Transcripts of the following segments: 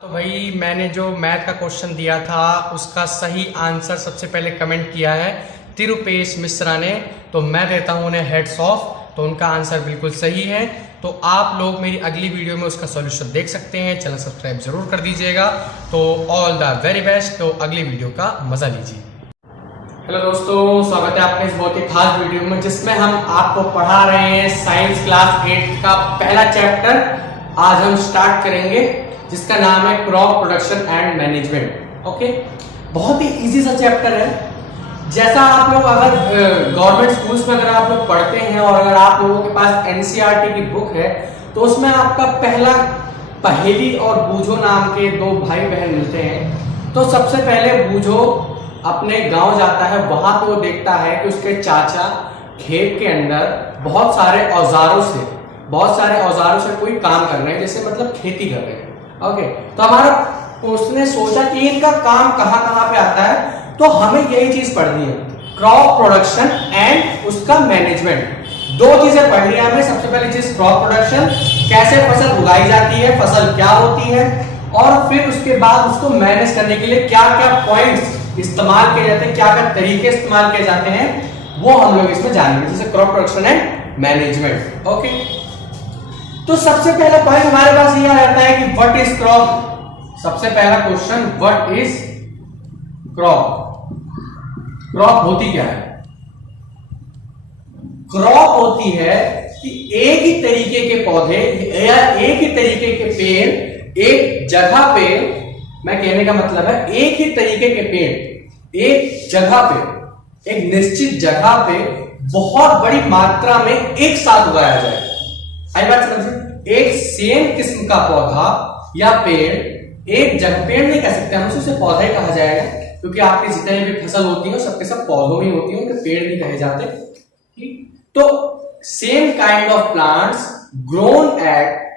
तो भाई मैंने जो मैथ का क्वेश्चन दिया था उसका सही आंसर सबसे पहले कमेंट किया है तिरुपेश मिश्रा ने। तो मैं देता हूं उन्हें हेड्स ऑफ। तो उनका आंसर बिल्कुल सही है। तो आप लोग मेरी अगली वीडियो में उसका सॉल्यूशन देख सकते हैं। चैनल सब्सक्राइब जरूर कर दीजिएगा। तो ऑल द वेरी बेस्ट। तो अगली वीडियो का मजा लीजिए। हेलो दोस्तों, स्वागत है आपके इस बहुत ही खास वीडियो में जिसमें हम आपको पढ़ा रहे हैं साइंस क्लास 8 का पहला चैप्टर। आज हम स्टार्ट करेंगे जिसका नाम है crop production and management. Okay, बहुत ही इजी सा चैप्टर है। जैसा आप लोग अगर गवर्नमेंट स्कूल्स में अगर आप लोग पढ़ते हैं और अगर आप लोगों के पास एनसीईआरटी की बुक है तो उसमें आपका पहला पहेली और बूझो नाम के दो भाई बहन मिलते हैं। तो सबसे पहले बूझो अपने गांव जाता है, वहां पे वो देखता है कि उसके चाचा खेत के अंदर बहुत सारे औजारों से कोई काम कर रहे हैं, जैसे मतलब खेती कर रहे हैं। ओके, तो हमारा उसने सोचा कि इनका काम कहां पे आता है, तो हमें यही चीज पढ़नी है, क्रॉप प्रोडक्शन एंड उसका मैनेजमेंट। दो चीजें पढ़नी है हमें। सबसे पहली चीज क्रॉप प्रोडक्शन, कैसे फसल उगाई जाती है, फसल क्या होती है, और फिर उसके बाद उसको मैनेज करने के लिए क्या क्या पॉइंट्स इस्तेमाल किए जाते हैं, क्या क्या तरीके इस्तेमाल किए जाते हैं, वो हम लोग इसमें जानेंगे, जैसे crop production and management. Okay, तो सबसे पहला पॉइंट हमारे पास ये आ जाता है कि व्हाट इज क्रॉप। सबसे पहला question, what is crop. Crop होती क्या है? क्रॉप होती है कि एक ही तरीके के पौधे या एक ही तरीके के पेड़ एक जगह पे, मैं कहने का मतलब है एक ही तरीके के पेड़ एक जगह पे, एक निश्चित जगह पे बहुत बड़ी मात्रा में एक साथ उगाया जाए। आई बात समझिए, एक सेम किस्म का पौधा या पेड़ एक जगह, पेड़ नहीं कह सकते हम उसे पौधा ही कहा जाएगा, क्योंकि आपकी जितनी भी फसल होती है सबके सब पौधों में होती है, उनके पेड़ नहीं कहे जाते। ठीक, तो same kind of plants grown at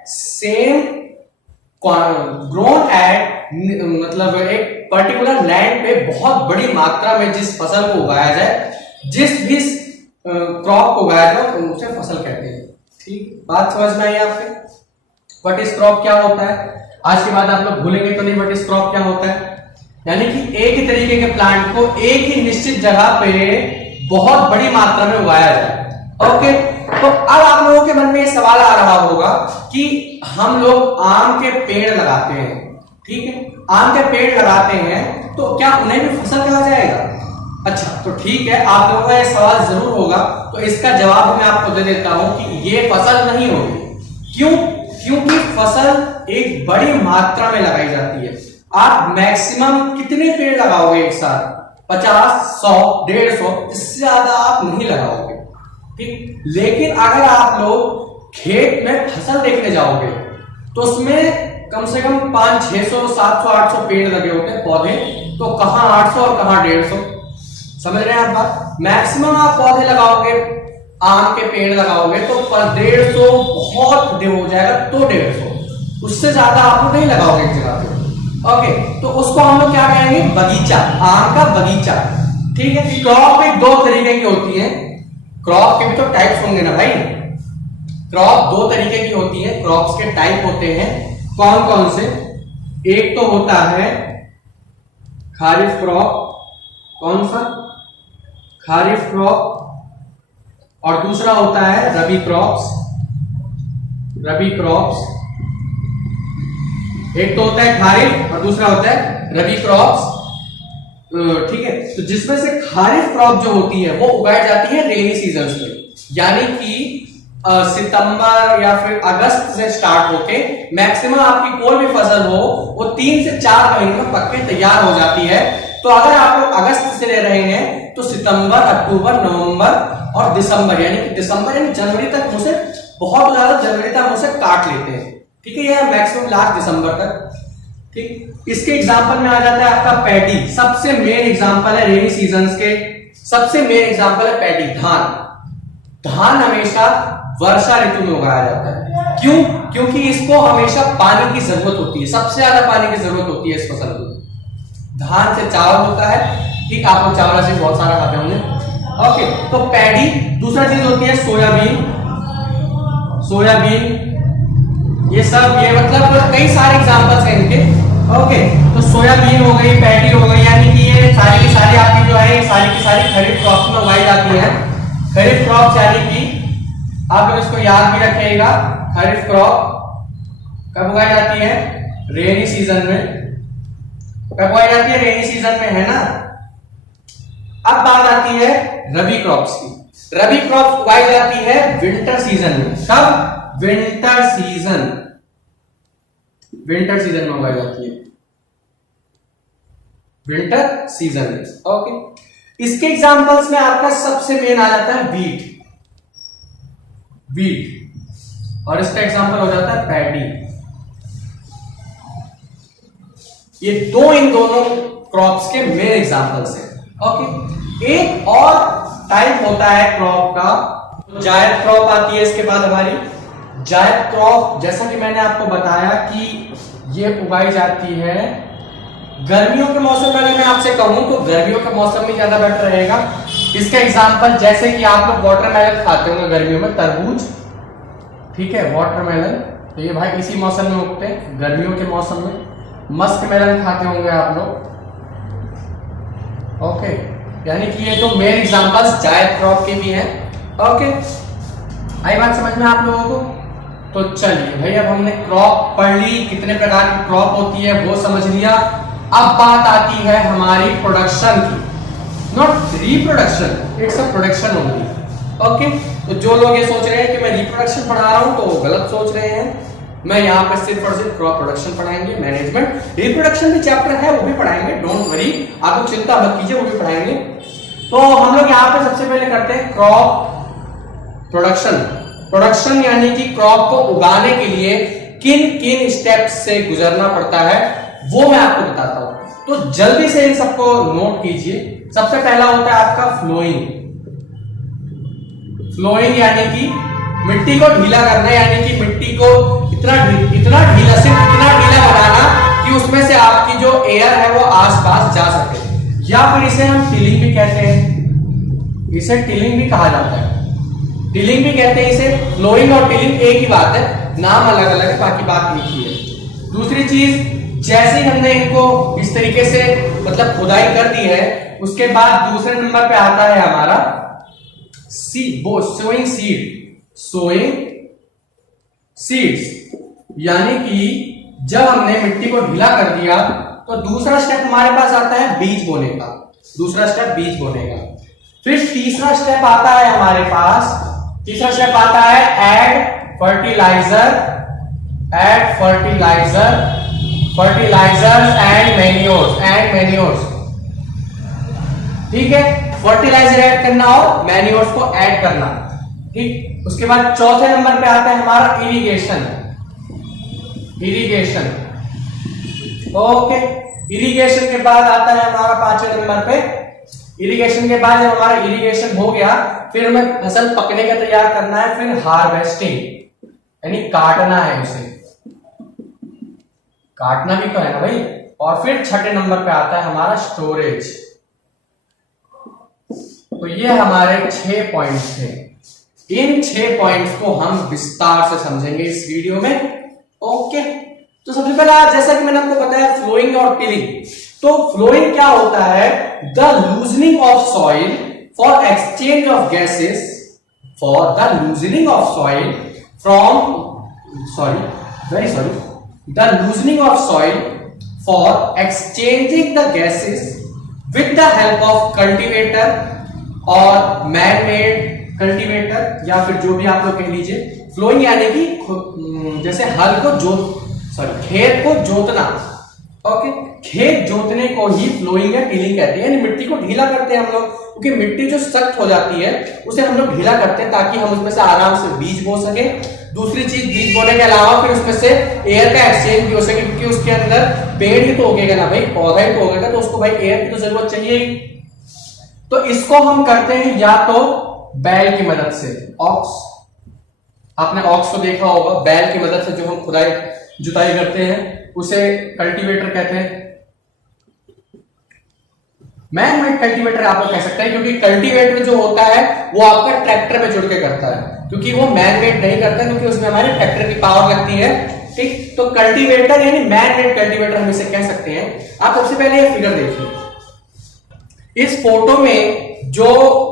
मतलब एक पर्टिकुलर लैंड पे बहुत बड़ी मात्रा में जिस फसल को उगाया जाए, जिस भी क्रॉप को उगाया जाए उसे फसल कहते हैं। ठीक, बात समझ में आई आपके? व्हाट इज क्रॉप क्या होता है? आज के बाद आप लोग भूलेंगे तो नहीं व्हाट इज क्रॉप क्या होता है। यानी कि एक ही तरीके के प्लांट को एक ही निश्चित जगह पे बहुत बड़ी मात्रा में उगाया जाए। ओके, तो अब आप लोगों के मन में ये सवाल आ रहा होगा कि हम लोग आम के पेड़ लगाते हैं, ठीक है, आम के पेड़ लगाते हैं तो क्या उन्हें भी फसल कहा जाएगा? अच्छा, तो ठीक है, आप लोगों का ये सवाल जरूर होगा, तो इसका जवाब मैं आपको दे देता हूं कि ये फसल नहीं होगी। क्यों? क्योंकि फसल एक बड़ी मात्रा में लगाई जाती है। आप मैक्सिमम कितने पेड़ लगाओगे एक साथ? 50, 100, 150, इससे ज्यादा आप नहीं लगाओगे। ठीक, लेकिन अगर आप लोग खेत में फसल देखने जाओगे तो उसमें कम से कम 500, 600, 700, 800 पेड़ लगे होते हैं पौधे, तो कहां 800 और कहां 150। समझ रहे हैं आप बात? मैक्सिमम आप पौधे लगाओगे, आम के पेड़ लगाओगे तो 150 बहुत हो जाएगा, तो 150, उससे ज्यादा आप लोग नहीं लगाओगे एक जगह पे। ओके, तो उसको हम लोग क्या कहेंगे? बगीचा, आम का बगीचा। ठीक है, क्रॉप भी दो तरीके की होती है। क्रॉप के भी तो टाइप्स होंगे ना भाई। क्रॉप दो तरीके की होती है, क्रॉप्स के टाइप होते हैं। कौन कौन से? एक तो होता है खारिफ क्रॉप। कौन सा? खारिफ क्रॉप। और दूसरा होता है रबी क्रॉप्स। रबी क्रॉप्स, एक तो होता है खारिफ और दूसरा होता है रबी क्रॉप्स। ठीक है, तो जिसमें से खारिफ क्रॉप जो होती है वो उगाई जाती है रेनी सीजन्स में, यानी कि सितंबर या फिर अगस्त से स्टार्ट होके मैक्सिमम आपकी कोई भी फसल हो वो 3 से 4 महीने में पक के तैयार हो जाती है। तो अगर आप लोग अगस्त से ले रहे हैं तो सितंबर, अक्टूबर, नवंबर और दिसंबर, यानी कि दिसंबर यानी जनवरी तक मुझे बहुत ज्यादा, जनवरी तक मुझे काट लेते हैं। ठीक है, यह मैक्सिमम लास्ट दिसंबर तक। ठीक, इसके एग्जांपल में आ जाता है आपका पैडी। सबसे मेन एग्जांपल है रेनी सीजन्स के, सबसे मेन एग्जांपल है पैडी, धान। धान हमेशा वर्षा ऋतु में उगाया जाता है। क्यों? क्योंकि इसको हमेशा पानी की जरूरत होती है, सबसे ज्यादा पानी की जरूरत होती है इस फसल को। धान से चावल होता है। ठीक, आप लोग चावल से बहुत सारा खाते होंगे। ओके, तो पैडी। दूसरा चीज होती है सोयाबीन। सोयाबीन ये सब, ये मतलब कई सारे एग्जांपल्स हैं इनके। ओके, तो सोयाबीन हो गई, पैडी हो गई, यानी कि ये सारी की सारी आपकी जो है सारी की सारी खरीफ क्रॉप में उगाई जाती है। खरीफ क्रॉप यानी कि आप लोग इसको याद भी रखिएगा, खरीफ क्रॉप कब उगाई जाती है? रेनी सीजन में। कब उगाई जाती है? रेनी सीजन में, है ना। अब बात आती है रबी क्रॉप्स की। रबी क्रॉप उगाई जाती है विंटर सीजन में। कब? Winter season. विंटर सीजन में उगाई जाती है, विंटर सीजन में। ओके, इसके एग्जांपल्स में आपका सबसे मेन आ जाता है वीट, वीट, और इसका एग्जांपल हो जाता है पैडी। ये दो इन दोनों क्रॉप्स के मेन एग्जांपल्स हैं। ओके, एक और टाइप होता है क्रॉप का, जायद क्रॉप आती है इसके बाद हमारी। जायद क्रॉप, जैसा कि मैंने आपको बताया कि ये उगाई जाती है गर्मियों के मौसम में। अगर मैं आपसे कहूं तो गर्मियों के मौसम में ज्यादा बेटर रहेगा। इसका एग्जांपल जैसे कि आप लोग वाटरमेलन खाते होंगे गर्मियों में, तरबूज, ठीक है, वाटरमेलन, तो ये भाई इसी मौसम में उगते हैं, गर्मियों के मौसम में। मस्क मेलन खाते होंगे आप लोग। ओके, यानी कि ये तो मेन एग्जांपल्स जायद क्रॉप के भी हैं। ओके, आई बात समझ में आप लोगों को? तो चलिए भाई, अब हमने क्रॉप पढ़ ली, कितने प्रकार की क्रॉप होती है वो समझ लिया। अब बात आती है हमारी प्रोडक्शन की, not reproduction, it's a production only. Okay, तो जो लोग ये सोच रहे हैं कि मैं रिप्रोडक्शन पढ़ा रहा हूं तो वो गलत सोच रहे हैं। मैं यहाँ पर सिर्फ और सिर्फ क्रॉप प्रोडक्शन पढ़ाएंगे, मैनेजमेंट, रिप्रोडक्शन भी चैप्टर है वो भी पढ़ाएंगे, डोंट वरी, आप लोग चिंता मत कीजिए, वो भी पढ़ाएंगे। तो हम लोग यहाँ पे सबसे पहले करते हैं क्रॉप प्रोडक्शन। प्रोडक्शन यानी कि क्रॉप को उगाने के लिए किन किन स्टेप्स से गुजरना पड़ता है वो मैं आपको बताता हूं। तो जल्दी से इन सबको नोट कीजिए। सबसे पहला होता है आपका फ्लोइंग। फ्लोइंग यानी कि मिट्टी को ढीला करना, यानी कि मिट्टी को इतना ढीला, सिर्फ इतना ढीला बनाना कि उसमें से आपकी जो एयर है वो आसपास जा सके, या फिर इसे हम टिलिंग भी कहते हैं, इसे टिलिंग भी कहा जाता है, टिलिंग भी कहते हैं इसे। फ्लोइंग और टिलिंग एक ही बात है, नाम अलग अलग है, बाकी बात एक ही है। दूसरी चीज, जैसे ही हमने इनको इस तरीके से मतलब खुदाई कर दी है, उसके बाद दूसरे नंबर पे आता है हमारा सोइंग सीड, सोइंग सीड्स, यानी कि जब हमने मिट्टी को ढीला कर दिया तो दूसरा स्टेप हमारे पास आता है बीज बोने का, दूसरा स्टेप बीज बोने का। फिर तीसरा स्टेप आता है हमारे पास, तीसरा स्टेप आता है add fertiliser, add fertilisers and manures, ठीक है, फर्टिलाइजर ऐड करना और मैन्योर्स को ऐड करना, ठीक। उसके बाद चौथे नंबर पे आता है हमारा इरिगेशन, ओके। इरिगेशन के बाद आता है हमारा पांचवें नंबर पे, इरिगेशन के बाद जब हमारा इरिगेशन हो गया, फिर हमें फसल पकने का तैयार करना है, फिर हार्वेस्टिंग यानी काटना है, उसे काटना भी तो है ना भाई। और फिर छठे नंबर पे आता है हमारा स्टोरेज। तो ये हमारे 6 पॉइंट्स थे। इन 6 पॉइंट्स को हम विस्तार से समझेंगे इस वीडियो में। ओके, तो सबसे पहला जैसा कि मैंने आपको बताया फ्लोइंग और टिलिंग। तो फ्लोइंग क्या होता है? The loosening of soil for exchange of gases, for the loosening of soil from the loosening of soil for exchanging the gases with the help of cultivator और man-made cultivator, या फिर जो भी आप लोग कह लीजिए। फ्लोइंग यानी कि जैसे हल को खेत को जोतना, ओके, खेत जोतने को ही फ्लोइंग या टिलिंग कहते हैं, यानी मिट्टी को ढीला करते हैं हम लोग, क्योंकि मिट्टी जो सख्त हो जाती है उसे हम लोग ढीला करते हैं ताकि हम उसमें से आराम से बीज बो सके। दूसरी चीज, बीज बोने के अलावा फिर उसमें से एयर का एक्सचेंज भी हो सके, क्योंकि उसके अंदर पेड़ ही तो उगेगा ना भाई, पौधा ही तो उगेगा, तो उसको भाई एयर की तो जरूरत चाहिए ही। तो इसको हम करते हैं या तो बैल की मदद से, ऑक्स, आपने ऑक्स को देखा होगा, बैल की मदद से जो हम खुदाई जुताई करते हैं उसे कल्टीवेटर कहते हैं। मैन-मेड कल्टीवेटर आप लोग कह सकते हैं, क्योंकि कल्टीवेटर जो होता है वो आपका ट्रैक्टर में जुड़ के करता है, क्योंकि वो मैन-मेड नहीं करता, क्योंकि उसमें हमारे ट्रैक्टर की पावर लगती है ठीक। तो कल्टीवेटर यानी मैन मेड कल्टीवेटर हम इसे कह सकते हैं। आप सबसे पहले ये फिगर देखिए, इस फोटो में जो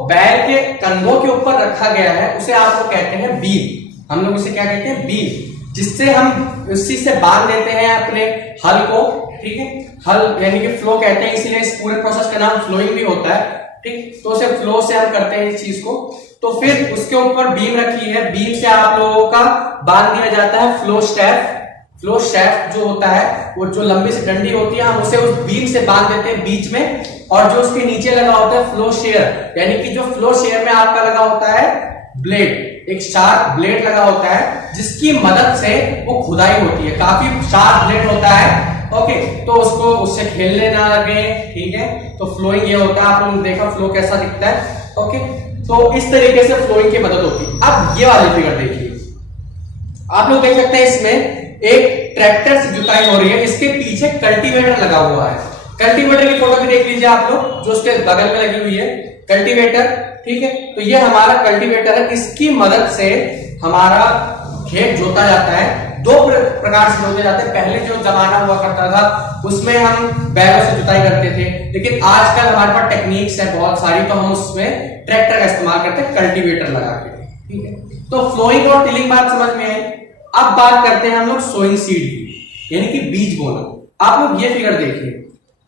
बैल के कंधों के ऊपर रखा गया है उसे आप लोग कहते हैं बीम। हम लोग इसे क्या कहते हैं? बीम, जिससे हम उसी से बांध देते हैं अपने हल को, ठीक है। हल यानी कि फ्लो कहते हैं, इसीलिए इस पूरे प्रोसेस का नाम फ्लोइंग भी होता है, ठीक। तो उसे फ्लो से हम करते हैं इस चीज को। तो फिर उसके ऊपर बीम रखी है, बीम से आप लोगों का बांध दिया जाता है फ्लो स्टैफ। फ्लो शैफ्ट जो होता है वो जो लंबी सी डंडी होती है, हम उसे उस बीम से बांध देते हैं बीच में। और जो उसके नीचे लगा होता है फ्लो शेयर, यानी कि जो फ्लो शेयर में आपका लगा होता है ब्लेड, एक शार्प ब्लेड लगा होता है जिसकी मदद से वो खुदाई होती है। काफी शार्प ब्लेड होता है, ओके। तो उसको उससे खेलने ना लगे, ठीक है। तो फ्लोइंग ये होता है, आप लोगों ने देखा फ्लो कैसा दिखता है, ओके। तो इस तरीके से फ्लोइंग की मदद होती है। अब ये वाली फिगर देखिए, आप लोग देख सकते हैं इसमें एक ट्रैक्टर से जुताई हो रही है, इसके पीछे कल्टीवेटर लगा हुआ है। कल्टीवेटर की फोटो भी देख लीजिए आप लोग, जो उसके बगल में लगी हुई है कल्टीवेटर, ठीक है। तो ये हमारा कल्टीवेटर है, इसकी मदद से हमारा खेत जोता जाता है। दो प्रकार से जोते जाते हैं। पहले जो जमाना हुआ करता था उसमें हम बैलों से जुताई करते थे, लेकिन आजकल हमारे पास टेक्निक्स है बहुत सारी, तो हम उसमें ट्रैक्टर का इस्तेमाल करते हैं कल्टीवेटर लगा के, ठीक है। तो फ्लोइंग और टिलिंग बात समझ में आई। अब बात करते हैं हम लोग सोइंग सीड की, यानी कि बीज बोना। आप लोग ये फिगर देखिए,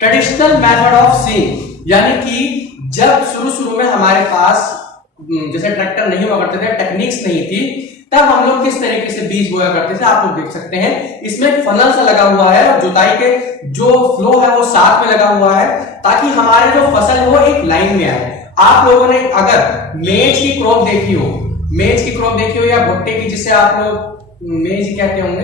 ट्रेडिशनल मेथड ऑफ सीइंग, यानी कि जब शुरू में हमारे पास जैसे ट्रैक्टर नहीं हुआ करते थे, टेक्निक्स नहीं थी, तब हम लोग किस तरीके से बीज बोया करते थे आप लोग देख सकते हैं। इसमें एक फनल सा लगा हुआ है और जुताई के जो फ्लो है वो साथ में लगा हुआ है, ताकि हमारे जो फसल है वो एक लाइन में आए। आप लोगों ने अगर मेज की क्रॉप देखी हो, मेज की क्रॉप देखी हो या भुट्टे की, जिसे आप लोग मेज कहते होंगे,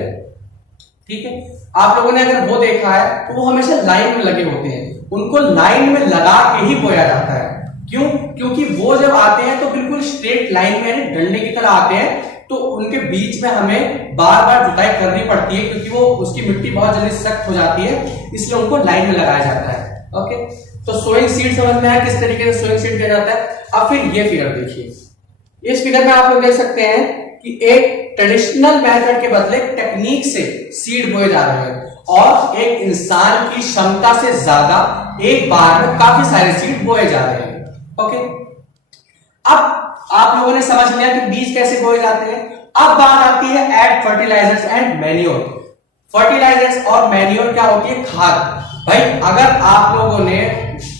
ठीक है। आप लोगों ने अगर वो देखा है तो वो हमेशा लाइन में लगे होते हैं, उनको लाइन में लगा के ही बोया जाता है। क्यों? क्योंकि वो जब आते हैं तो बिल्कुल स्ट्रेट लाइन में डंडे की तरह आते हैं, तो उनके बीच में हमें बार बार जुताई करनी पड़ती है, क्योंकि वो उसकी मिट्टी बहुत जल्दी सख्त हो जाती है, इसलिए उनको लाइन में लगाया जाता है, ओके। तो सोइंग सीड समझ में आया किस तरीके से सोइंग सीड किया जाता है। अब फिर ये फिगर देखिए, इस फिगर में आप लोग देख सकते हैं कि एक ट्रेडिशनल मेथड के बदले टेक्निक से सीड बोए जा रहे हैं, और एक इंसान की क्षमता से ज्यादा एक बार में काफी सारे सीड बोए जा रहे हैं, ओके। अब आप लोगों ने समझ लिया कि बीज कैसे बोए जाते हैं। अब बात आती है add fertilisers and manure. Fertilisers और मैन्योर क्या होती है? खाद। भाई अगर आप लोगों ने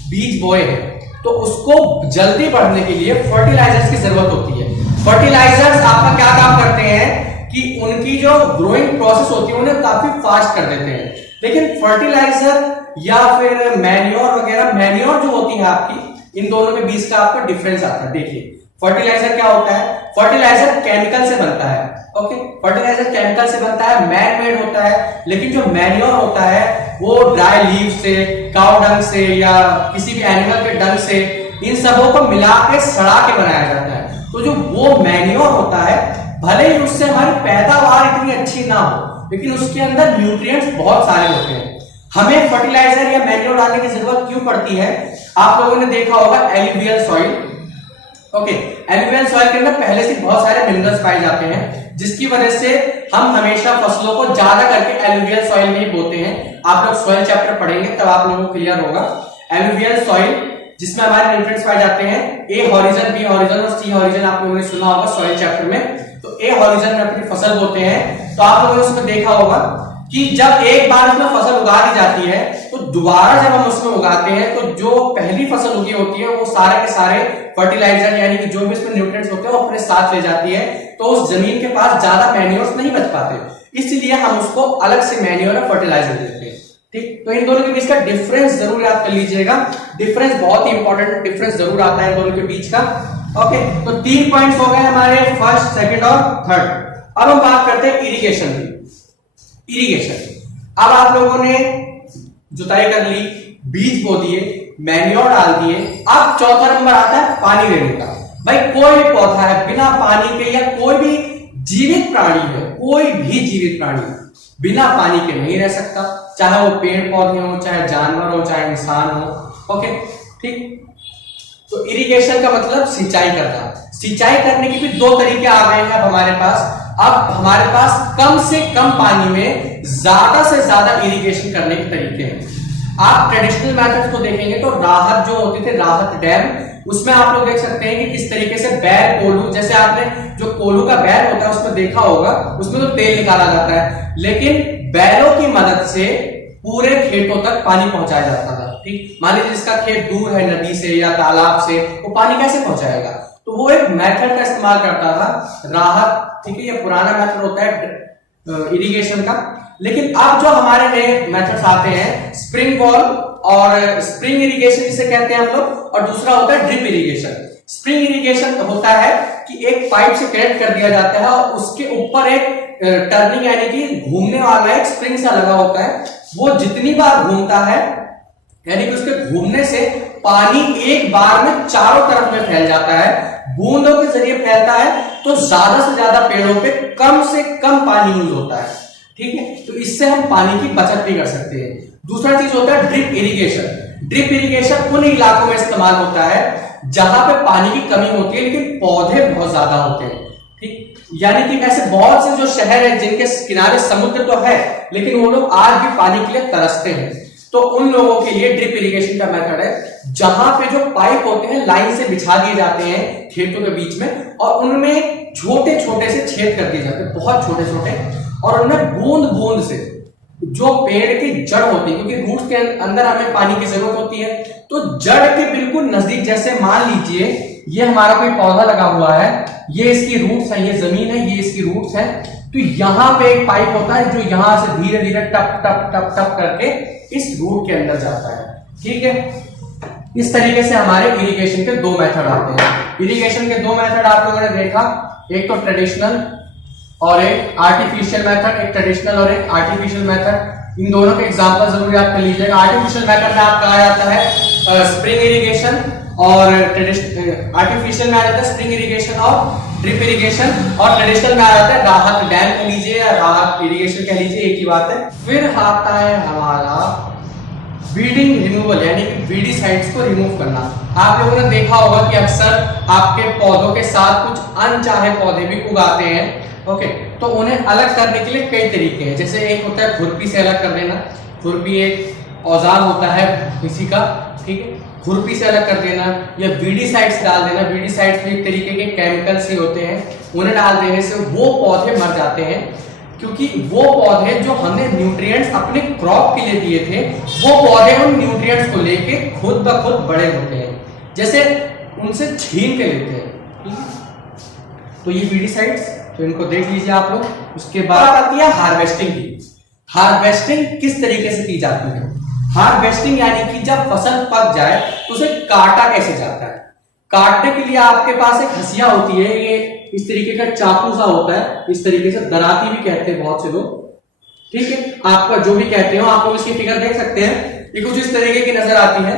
बीज बोए हैं तो उसको जल्दी बढ़ने के लिए फर्टिलाइजर्स की जरूरत होती है। फर्टिलाइजर्स आपका क्या काम करते हैं कि उनकी जो ग्रोइंग प्रोसेस होती है उन्हें काफी फास्ट कर देते हैं। लेकिन फर्टिलाइजर या फिर मैन्योर वगैरह, मैन्योर जो होती है आपकी, इन दोनों के बीच का आपका डिफरेंस आता है। देखिए फर्टिलाइजर क्या होता है? फर्टिलाइजर केमिकल से बनता है, ओके। फर्टिलाइजर केमिकल से बनता है, मैन मेड होता है। लेकिन जो मैन्योर होता है वो ड्राई लीव से, काउ डंग से या किसी भी एनिमल के डंग से, इन सबों को मिला के सड़ा के बनाया जाता है। तो जो वो मैन्योर होता है, भले ही उससे हमारी पैदावार इतनी अच्छी ना हो, लेकिन उसके अंदर न्यूट्रिएंट्स बहुत सारे होते हैं। हमें फर्टिलाइजर या मैन्योर डालने की जरूरत क्यों पड़ती है? आप लोगों ने देखा होगा alluvial soil, okay. Alluvial soil के अंदर पहले से बहुत सारे मिनरल्स पाए जाते हैं, जिसकी वजह से हम हमेशा फसलों को ज्यादा करके एलुवियल सॉइल में ही बोते हैं। आप लोग सॉइल चैप्टर पढ़ेंगे तब आप लोगों को क्लियर होगा। एलुवियल सॉइल जिसमें हमारे न्यूट्रिएंट्स पाए जाते हैं, ए हॉरिजन, बी हॉरिजन और सी हॉरिजन, आप लोगों ने सुना होगा सॉइल चैप्टर में। तो ए हॉरिजन में अपनी फसल बोते हैं, तो आप लोगों ने उसमें देखा होगा कि जब एक बार उसमें फसल उगा दी जाती है तो दोबारा जब हम उसमें उगाते हैं तो जो पहली फसल उगी होती है वो सारे के सारे फर्टिलाइजर यानी कि जो भी इसमें न्यूट्रिएंट्स होते हैं वो अपने साथ ले जाती है। तो उस जमीन के पास ज्यादा मैन्योर्स नहीं बच पाते, इसलिए हम उसको अलग से मैन्योर और फर्टिलाइजर देते हैं, ठीक। तो इन दोनों के बीच का डिफरेंस जरूर याद कर लीजिएगा। डिफरेंस बहुत ही इंपॉर्टेंट डिफरेंस जरूर आता है इन दोनों के बीच का, ओके। तो 3 पॉइंट्स हो गए हमारे, फर्स्ट, सेकंड और थर्ड। अब हम बात करते हैं इरिगेशन की। इरिगेशन, अब आप लोगों ने जुताई कर ली, बीज बो दिए, मैन्योर डाल दिए। अब चौथा नंबर आता है पानी देने का। भाई कोई भी पौधा है बिना पानी के, या कोई भी जीवित प्राणी है, कोई भी जीवित प्राणी बिना पानी के नहीं रह सकता, चाहे वो पेड़ पौधे हो, चाहे जानवर हो, चाहे इंसान हो, ओके, ठीक। तो इरिगेशन का मतलब सिंचाई करना। सिंचाई करने के भी दो तरीके आ गए हैं अब हमारे पास। अब हमारे पास कम से कम पानी में ज्यादा से ज्यादा इरिगेशन करने के तरीके हैं। आप ट्रेडिशनल मेथड को देखेंगे तो राहत जो होती थी, राहत डैम, उसमें आप लोग देख सकते हैं कि किस तरीके से बैल कोल्हू, जैसे आपने जो कोल्हू का बैल होता है उसमें देखा होगा, उसमें तो तेल निकाला जाता है, लेकिन बैलों की मदद से पूरे खेतों तक पानी पहुंचाया जाता था। ठीक, मान लीजिए जिसका खेत दूर है नदी से या तालाब से, वो पानी कैसे पहुंचाएगा? तो वो एक मेथड का इस्तेमाल करता था, राहत। ठीक है, ये पुराना मेथड होता है इरिगेशन का। लेकिन अब जो हमारे नए मेथड्स आते हैं, स्प्रिंग वॉल और स्प्रिंग इरिगेशन जिसे कहते हैं हम लोग, और दूसरा होता है ड्रिप इरिगेशन। स्प्रिंग इरिगेशन होता है कि एक पाइप से कनेक्ट कर दिया जाता है और उसके ऊपर एक टर्निंग यानी कि घूमने वाला एक स्प्रिंग सा लगा होता है। वो जितनी बार घूमता है, यानी कि उसके घूमने से पानी एक बार में चारों तरफ में फैल जाता है, बूंदों के जरिए फैलता है, तो ज्यादा से ज्यादा पेड़ों पे कम से कम पानी यूज होता है। ठीक है, तो इससे हम पानी की बचत भी कर सकते हैं। दूसरा चीज होता है ड्रिप इरिगेशन। ड्रिप इरिगेशन उन इलाकों में इस्तेमाल होता है जहां पे पानी की कमी होती है लेकिन पौधे बहुत ज्यादा होते हैं। ठीक, यानी कि ऐसे बहुत से जो शहर है जिनके किनारे समुद्र तो है लेकिन वो लोग आज भी पानी के लिए तरसते हैं, तो उन लोगों के लिए ड्रिप इरिगेशन का मेथड है, जहां पे जो पाइप होते हैं लाइन से बिछा दिए जाते हैं खेतों के बीच में, और उनमें छोटे छोटे से छेद कर दिए जाते हैं, बहुत छोटे छोटे, और उनमें बूंद बूंद से जो पेड़ की जड़ होती है, क्योंकि रूट्स के अंदर हमें पानी की जरूरत होती है, तो जड़ के बिल्कुल नजदीक, जैसे मान लीजिए ये हमारा कोई पौधा लगा हुआ है, ये इसकी रूट्स है, ये जमीन है, ये इसकी रूट्स है, तो यहां पे एक पाइप होता है जो यहां से धीरे धीरे टप टप टप टप करके इस रूट के अंदर जाता है। ठीक है, इस तरीके से हमारे इरिगेशन के दो मेथड आते हैं। इरिगेशन के दो मेथड आप लोगों ने देखा, एक तो ट्रेडिशनल और एक आर्टिफिशियल मेथड, एक ट्रेडिशनल और एक आर्टिफिशियल मेथड। इन दोनों के एग्जांपल जरूर याद कर लीजिएगा। आर्टिफिशियल मेथड में आपका आ जाता है स्प्रिंग इरिगेशन, और आर्टिफिशियल में आ जाता है स्प्रिंग इरिगेशन और ड्रिप इरिगेशन, और ट्रेडिशनल में आ जाता है राहत डैम कह लीजिए या राहत इरिगेशन कह लीजिए, एक ही बात है। फिर आता है हमारा वीडिंग रिमूवल, यानी कि वीडीसाइड्स को रिमूव करना। आप लोगों ने देखा होगा कि अक्सर आपके पौधों के साथ कुछ अनचाहे पौधे भी उगाते हैं। ओके, तो उन्हें अलग करने के लिए कई तरीके हैं। जैसे एक होता है खुरपी से अलग कर देना, खुरपी एक औजार होता है किसी का, ठीक है, खुरपी से अलग कर देना, या वीडीसाइड्स डाल देना। वीडीसाइड्स भी एक तरीके के केमिकल्स ही होते हैं, उन्हें डाल देने से वो पौधे मर जाते हैं, क्योंकि वो पौधे जो हमने न्यूट्रिएंट्स अपने क्रॉप के लिए दिए थे, वो पौधे उन न्यूट्रिएंट्स को लेके खुद ब खुद बड़े होते हैं, जैसे उनसे छीन के लेते हैं। तो ये वीडीसाइड्स, तो इनको देख लीजिए आप लोग। उसके बाद आती है हार्वेस्टिंग की। हार्वेस्टिंग किस तरीके से की जाती है? हार्वेस्टिंग यानी कि जब फसल पक जाए तो उसे काटा कैसे जाता है। काटने के लिए आपके पास एक हंसिया होती है, ये इस तरीके का चाकू सा होता है, इस तरीके से दराती भी कहते हैं बहुत से लोग, ठीक है, आपका जो भी कहते हो। आप लोग इसकी फिगर देख सकते हैं, ये कुछ इस तरीके की नजर आती है।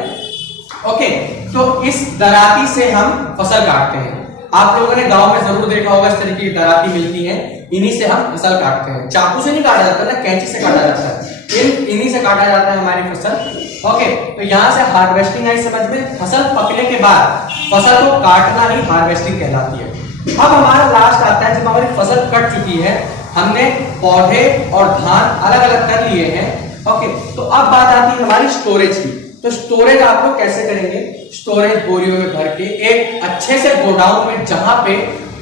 ओके, तो इस दराती से हम फसल काटते हैं। आप लोगों ने गांव में जरूर देखा होगा, इस तरीके की दराती मिलती है, इन्हीं से हम फसल काटते हैं। चाकू से नहीं काटा जाता ना, कैंची से काटा जाता है, इन्हीं से काटा जाता है हमारी फसल। ओके, तो यहां से हार्वेस्टिंग आई समझ में। फसल पकने के बाद फसल को काटना ही हार्वेस्टिंग कहलाती है। अब हमारा लास्ट आता है, जब हमारी फसल कट चुकी है, हमने पौधे और धान अलग अलग कर लिए हैं। ओके, तो अब बात आती है हमारी स्टोरेज की। तो स्टोरेज आप लोग कैसे करेंगे? स्टोरेज बोरियों में भर के एक अच्छे से गोडाउन में, जहां पे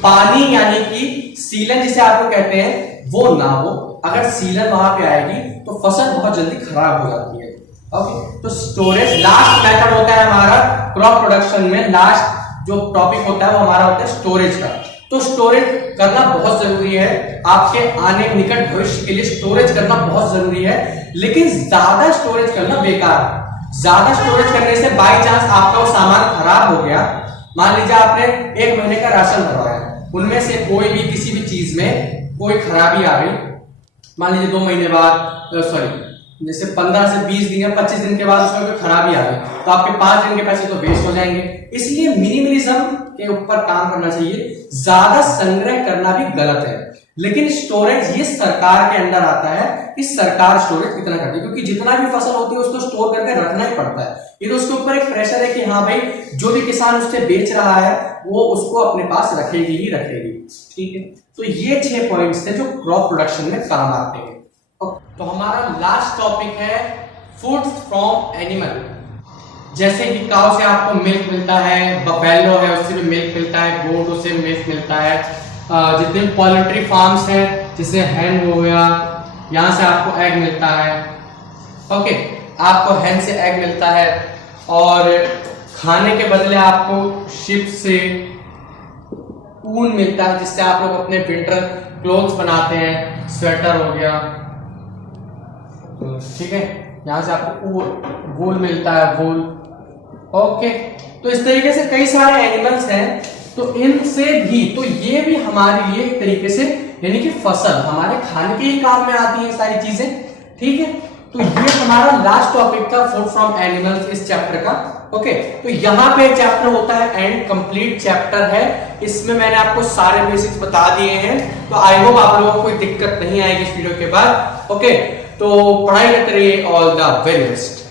पानी यानी कि सीलन जिसे आप लोग कहते हैं वो ना हो। अगर सीलन वहां पे आएगी तो फसल बहुत जल्दी खराब हो जाती है। ओके, तो स्टोरेज लास्ट मेथड होता है हमारा क्रॉप प्रोडक्शन में। लास्ट जो टॉपिक होता है वो हमारा होता है स्टोरेज का। तो स्टोरेज करना बहुत जरूरी है, आपके आने निकट भविष्य के लिए स्टोरेज करना बहुत जरूरी है। लेकिन ज्यादा स्टोरेज करना बेकार है। ज्यादा स्टोरेज करने से बाई चांस आपका वो सामान खराब हो गया, मान लीजिए आपने 1 महीने का राशन भरवाया, उनमें से कोई भी किसी भी चीज में कोई खराबी आ गई, मान लीजिए 2 महीने बाद, जैसे 15 से 20 दिन या 25 दिन के बाद उसमें कोई खराबी आ गई, तो आपके 5 दिन के पैसे तो वेस्ट हो जाएंगे। इसलिए मिनिमलिज्म के ऊपर काम करना चाहिए। ज्यादा संग्रह करना भी गलत है, लेकिन स्टोरेज ये सरकार के अंडर आता है कि सरकार स्टोरेज कितना करती है, क्योंकि जितना भी फसल होती है उसको स्टोर करके रखना ही पड़ता है। ये तो उसके ऊपर एक प्रेशर है कि हाँ भाई, जो भी किसान उससे बेच रहा है वो उसको अपने पास रखेगी ही रखेगी। ठीक है, तो ये 6 पॉइंट्स थे जो क्रॉप प्रोडक्शन में काम आते हैं। तो हमारा लास्ट टॉपिक है फूड फ्रॉम एनिमल। जैसे कि काऊ से आपको मिल्क मिलता है, बफेलो है उससे भी मिल्क मिलता है, गोट उससे मिल्क मिलता है, जितने पोल्ट्री फार्म्स हैं जैसे हैन हो गया, यहाँ से आपको एग मिलता है। ओके, आपको हैन से एग मिलता है, और खाने के बदले आपको शिप से ऊन मिलता है जिससे आप लोग अपने विंटर क्लोथ्स बनाते हैं, स्वेटर हो गया, ठीक है। यहाँ से आपको वूल मिलता है, वूल। ओके, तो इस तरीके से कई सारे एनिमल्स हैं, तो इनसे भी, तो ये भी हमारे लिए एक तरीके से यानी कि फसल हमारे खाने के ही काम में आती है सारी चीजें, ठीक है। तो ये हमारा लास्ट टॉपिक था फूड फ्रॉम एनिमल्स इस चैप्टर का। ओके, तो यहाँ पे चैप्टर होता है एंड कंप्लीट चैप्टर है, इसमें मैंने आपको सारे बेसिक्स बता दिए हैं। तो आई होप आप लोगों को कोई दिक्कत नहीं आएगी इस वीडियो के बाद। ओके, तो पढ़ाई करते रहिए। All the very best.